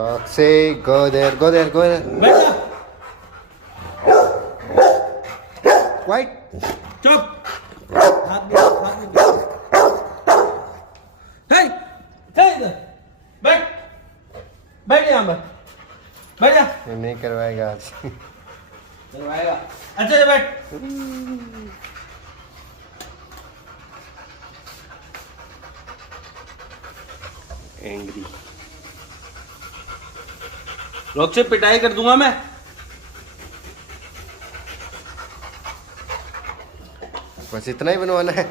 Roxcy, go there, go there, go there. Quiet. चुप। हाथ भी हे इधर बैठ बैठ यहाँ पर बैठ जा। ये नहीं करवाएगा आज। करवाएगा अच्छे से बैठ। एंग्री। रॉक्सी पिटाई कर दूंगा मैं। बस इतना ही बनवाना है।